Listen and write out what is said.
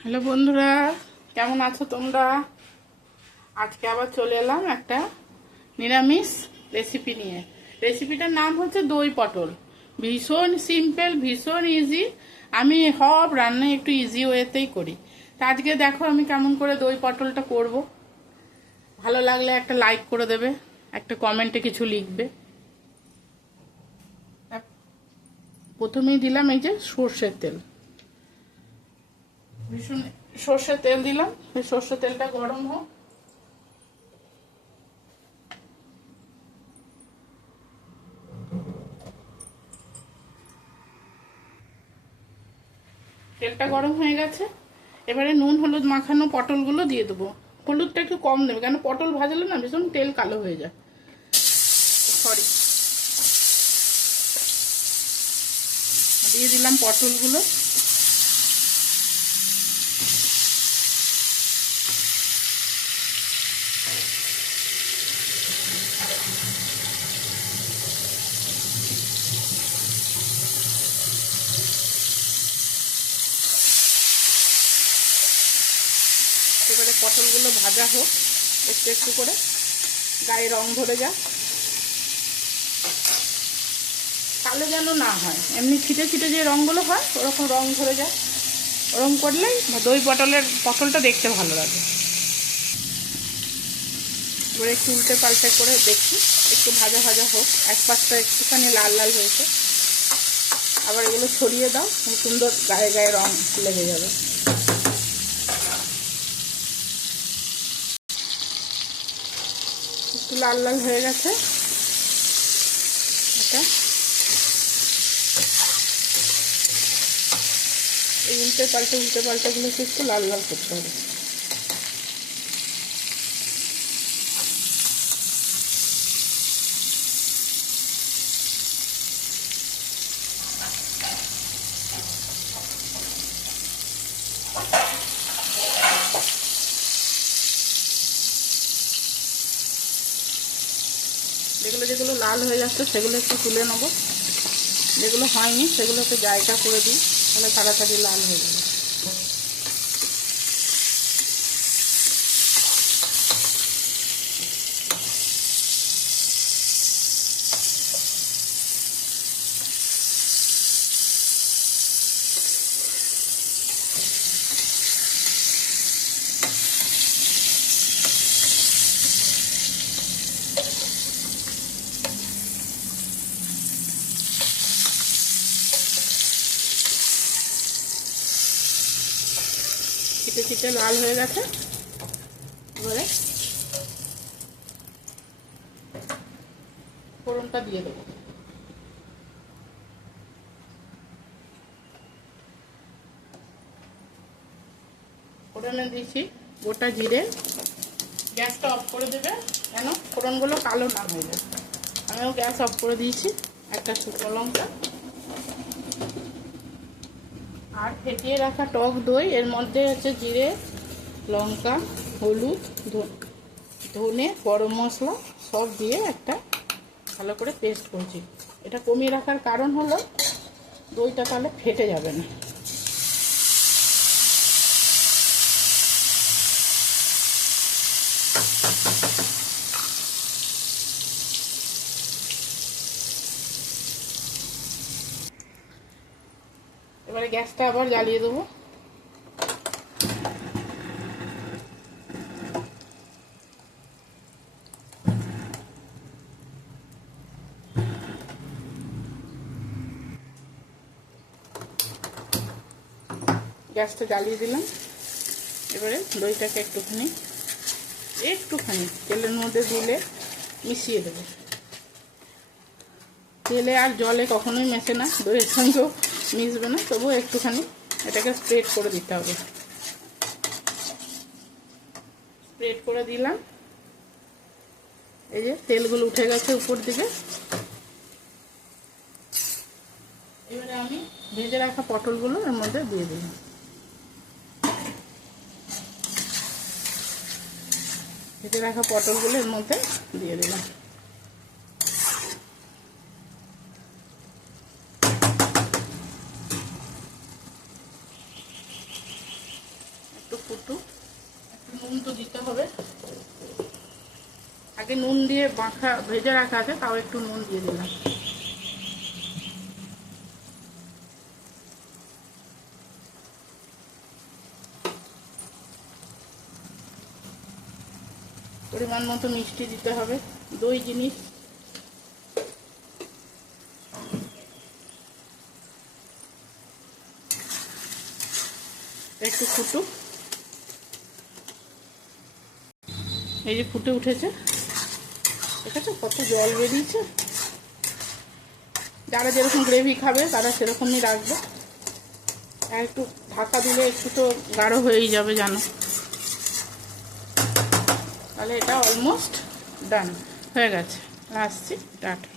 Hello বন্ধুরা, কেমন আছো তোমরা? আজকে আবার চলে এলাম একটা নিরামিষ রেসিপি নিয়ে। রেসিপিটার নাম হচ্ছে দই পটল। ভীষণ সিম্পল, ভীষণ ইজি। আমি সব রান্না একটু ইজি ওয়েতেই করি। তা আজকে দেখো আমি কেমন করে দই পটলটা করব। ভালো লাগলে একটা লাইক করে দেবে, একটা কমেন্টে কিছু লিখবে। প্রথমেই দিলাম এই যে সর্ষের তেল, ভীষণ সর্ষের তেল দিলাম। এই সর্ষের তেলটা গরম হোক। তেলটা গরম হয়ে গেছে, এবারে নুন হলুদ মাখানো পটলগুলো দিয়ে দেবো। হলুদটা একটু কম দেবে, কেন পটল ভাজলে না ভীষণ তেল কালো হয়ে যায়। সরি, দিয়ে দিলাম পটলগুলো। এবারে পটলগুলো ভাজা হোক একটু একটু করে, গায়ে রং ধরে যাক, কালো যেন না হয়। এমনি ছিটে ছিটে যে রঙগুলো হয় ওরকম রং ধরে যায়। ওরকম করলেই দই পটলটা দেখতে ভালো লাগে। এবারে একটু উল্টে পাল্টে করে দেখি, একটু ভাজা ভাজা হোক, এক পাশটা একটুখানি লাল লাল হয়েছে। আবার এগুলো ছড়িয়ে দাও, সুন্দর গায়ে গায়ে রং লেগে যাবে। একটু লাল লাল হয়ে গেছে এটা। এই উল্টে পাল্টাগুলোকে একটু লাল লাল করতে হবে। যেগুলো লাল হয়ে যাচ্ছে সেগুলো একটু তুলে নেবো, যেগুলো হয়নি সেগুলোকে জায়গা করে দিই, তাহলে তাড়াতাড়ি লাল হয়ে যাবে। ছিটে ছিটে লাল হয়ে গেছে। এবারে ফোড়নটা দিয়ে দেবো। ফোড়নে দিয়েছি গোটা জিরে। গ্যাসটা অফ করে দেবে কেন ফোড়নগুলো কালো না হয়ে যায়। আমিও গ্যাস অফ করে দিয়েছি। একটা শুকনো লঙ্কা আর ফেটিয়ে রাখা টক দই, এর মধ্যে হচ্ছে জিরে, লঙ্কা, হলুদ, ধনে, গরম মশলা সব দিয়ে একটা ভালো করে পেস্ট করছি। এটা কমিয়ে রাখার কারণ হলো দইটা তাহলে ফেটে যাবে না। এবারে গ্যাসটা আবার জ্বালিয়ে দেবো। গ্যাসটা জ্বালিয়ে দিলাম। এবারে দইটাকে একটুখানি তেলের মধ্যে দিলে মিশিয়ে দেবো। তেলে আর জলে কখনোই মেশে না, দইয়ের সঙ্গেও মিশবে না, তবুও একটুখানি এটাকে স্প্রেড করে দিতে হবে। স্প্রেড করে দিলাম। এই যে তেলগুলো উঠে গেছে উপর দিকে। এবারে আমি ভেজে রাখা পটলগুলো এর মধ্যে দিয়ে দিলাম। ভেজে রাখা পটলগুলো এর মধ্যে দিয়ে দিলাম। নুন তো দিতে হবে, আগে নুন দিয়ে মাখা ভেজে রাখা আছে, তাও একটু নুন দিয়ে দিলাম। পরিমাণ মতো মিষ্টি দিতে হবে, দই জিনিস। একটু ফুটুক, এই যে ফুটে উঠেছে, দেখেছো কত জল বেরিয়েছে। যারা যেরকম গ্রেভি খাবে তারা সেরকমই রাখবে, আর একটু ঢাকা দিলে একটু তো গাঢ় হয়েই যাবে জানো। তাহলে এটা অলমোস্ট ডান হয়ে গেছে, আসছি টাটা।